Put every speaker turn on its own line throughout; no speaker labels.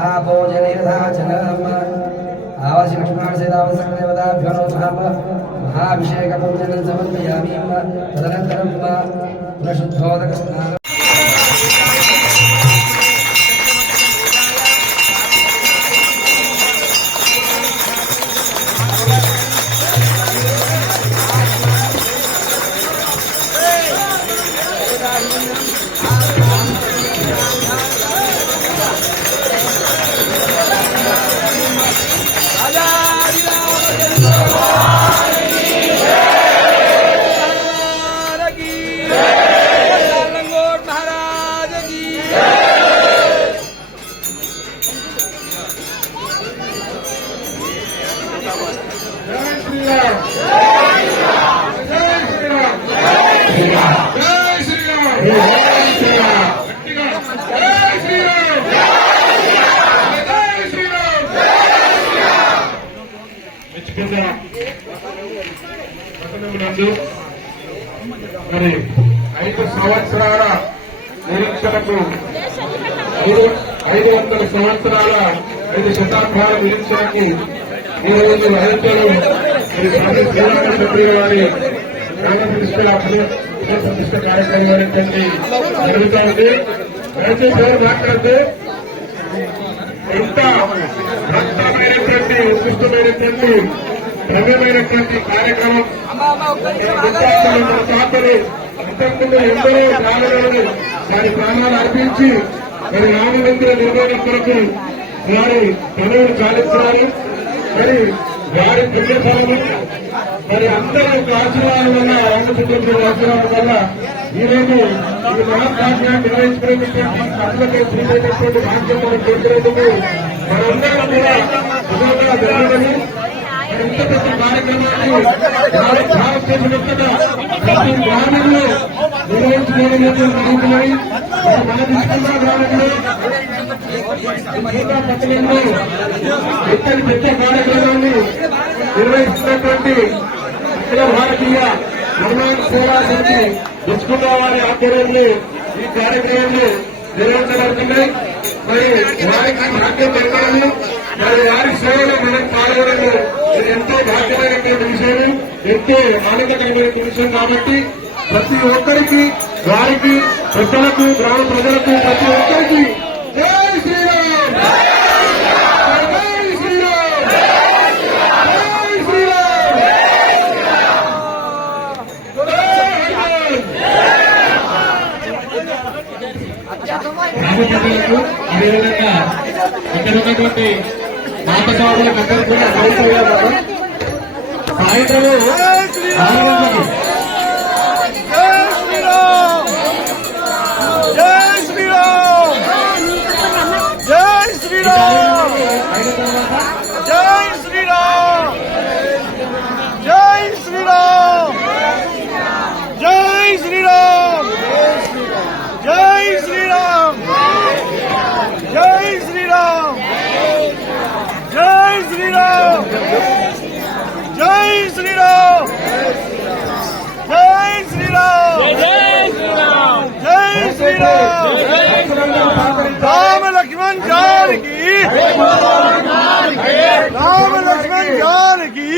महाभोजनैरथाचनम् आवश्यक्ष्माणसेदावसदेवताभ्यो नमः महाभिषेकपूजनं समर्पयामि तदनन्तरं पुनशुद्धोदकस्नानम् పట్టణమునందు మరి ఐదు సంవత్సరాల నిరీక్షణకు ఐదు వందల సంవత్సరాల ఐదు శతాబ్దాల నిరీక్షణకి ఈరోజు రోజు రైతులు మరి స్వామి శ్రీరామ సభ్యుల వారి కార్యక్రమం అనేటువంటి జరుగుతోంది రైతు పేరు మాట్లాడితే ఎంత రక్తమైనటువంటి ఉత్కృష్టమైనటువంటి ద్రవ్యమైనటువంటి కార్యక్రమం. తాతలు అంతకుముందు ఎందరో ప్రాణాలను వారి ప్రాణాలు అర్పించి మరి రామమందిర నిర్మాణం కొరకు వారి పనులు చాలిస్తున్నారు. మరి వారి పుణ్యఫలము మరి అందరూ యొక్క ఆశీర్వాదం వల్ల రామచంద్రుడి ఆశీర్వాదం వల్ల ఈ రోజు ఈ మహాత్మాజ్ఞాన్ని నిర్వహించుకునేటువంటి అందరికీ శ్రీమైనటువంటి భాగ్యం మనం చేసినందుకు మనందరం కూడా నిజంగా పెద్ద కార్యక్రమాన్ని భారత ప్రతి గ్రామంలో నిర్వహించుకోవాలనేటువంటి నాయకులని మన గ్రామంలో మిగతా పట్టణంలో పెద్ద కార్యక్రమాన్ని నిర్వహిస్తున్నటువంటి అఖిల భారతీయ నిర్మాణ సేవా సమితి తీసుకున్న వారి ఆధ్వర్యంలో ఈ కార్యక్రమాన్ని నిర్వహించబడుతున్నాయి మరి వారికి భాగ్యం దొరకాలని మరి వారి సేవలో మనం పాల్గొనడం ఎంతో భాగ్యమైనటువంటి విషయం ఎంతో ఆనందకరమైనటువంటి విషయం కాబట్టి ప్రతి ఒక్కరికి వారికి పెద్దలకు గ్రామ ప్రజలకు ప్రతి ఒక్కరికి జై శ్రీరామ్! జై శ్రీరామ్! జై శ్రీరామ్! రామచంద్రులకు అదేవిధంగా ఇక్కడ ఉన్నటువంటి పాత సోదరులకు అందరికీ కూడా సాయంత్రం సాయంత్రం
రామ లక్ష్మణ్ గారికి రామ లక్ష్మణ్
గారికి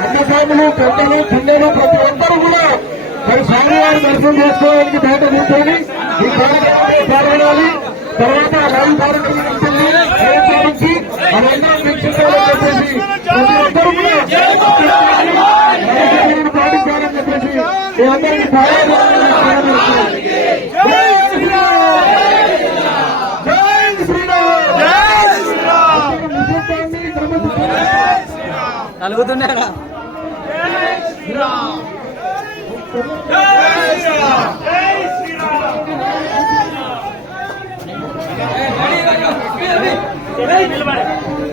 అన్నదాములు పెద్దలు పిల్లలు ప్రతి ఒక్కరు కూడా మరి స్వామివారి దర్శనం చేసుకోవడానికి బయట కూర్చొని ఈ కార్యక్రమాన్ని తర్వాత రాజు కార్యక్రమం నలుగుతున్నాడా నిలబడి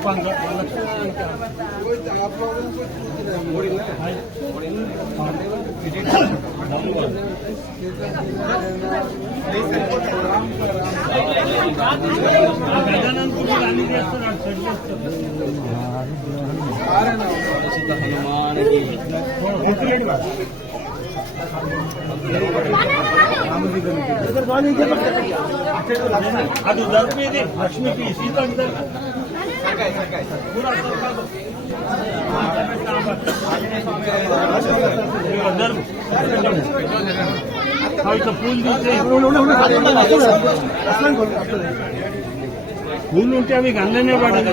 శ్రీరామ్
ಅದು ಧರ್ಮೀದಿ ಲಕ್ಷ್ಮಿಗೆ ಸೀತಾ పూలు ఉంటే అవి అందనే పడదు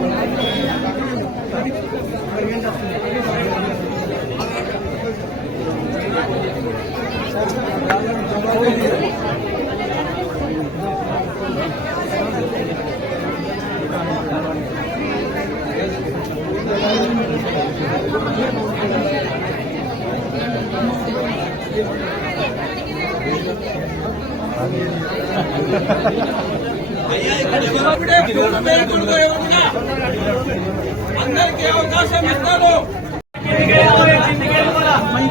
Thank you.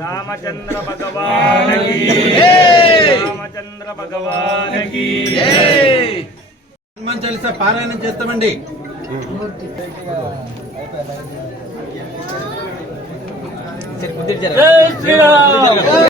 రామచంద్ర భగవాన్ రామచంద్ర భగవాన్
హనుమాన్ చాలీసా పారాయణం చేస్తామండి.
శ్రీరామ్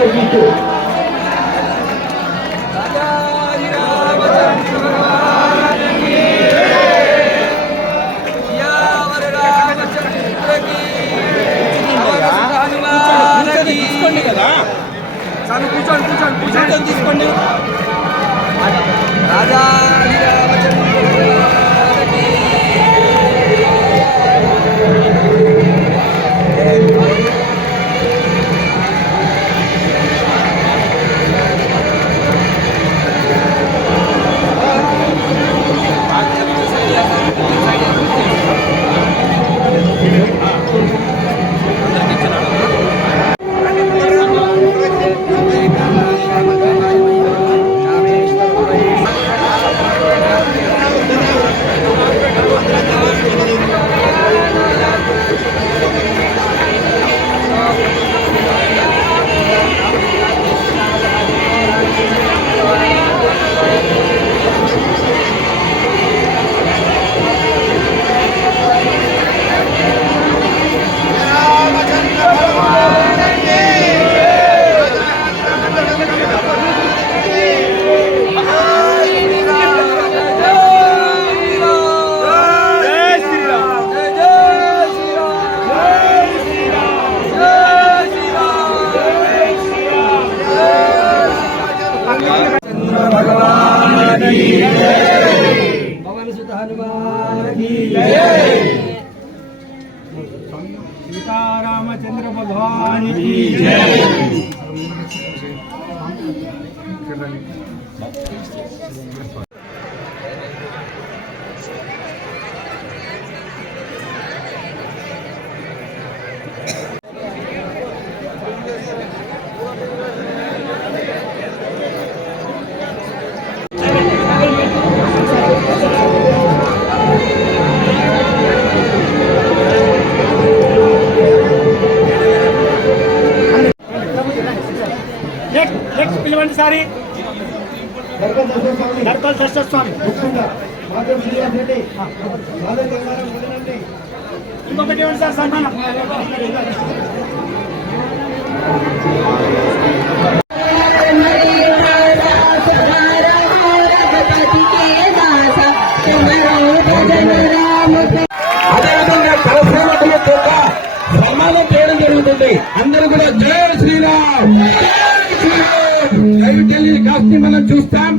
থেকে কিন্তু ఇంకొకటి సార్ సన్మానం
అదేవిధంగా కలసేవకుల యొక్క సన్మానం చేయడం జరుగుతుంది. అందరూ కూడా జయ శ్రీరామ్. శ్రీరామ్. కాస్త మనం చూస్తాం.